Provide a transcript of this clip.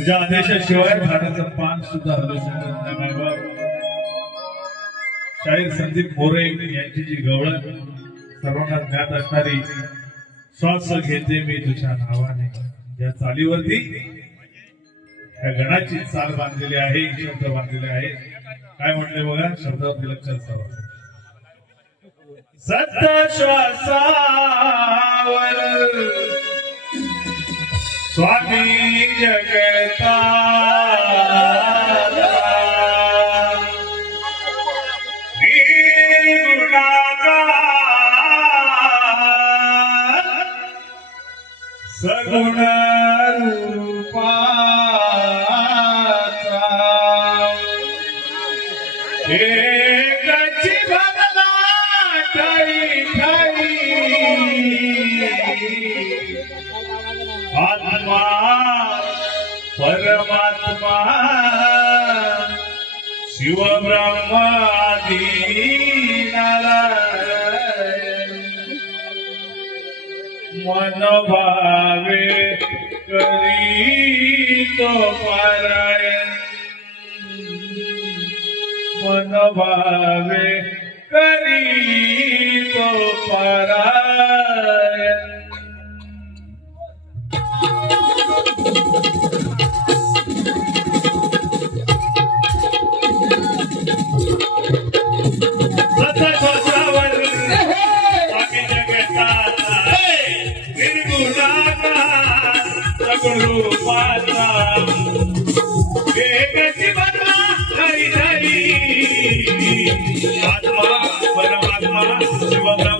तुझ्या आदेशाशिवाय झाडाचं पान सुद्धा हलू शकत नाही मायबाप शाहीर संदीप मोरे यांची जी गवळण सर्वांना ज्ञात असणारी श्वास घेते मी तुझ्या नावाने. या चालीवरती या गणाची चाल बांधलेली आहे शब्द बांधलेले आहे काय म्हणले बघा? शब्दावरती लक्ष असावं. सत्ता श्वासावर સ્વામી જગતા સગુણ રૂપા હે શિવ બ્રહ્માદી મન ભાવે કરી તો પારાયણ મન ભાવે કરી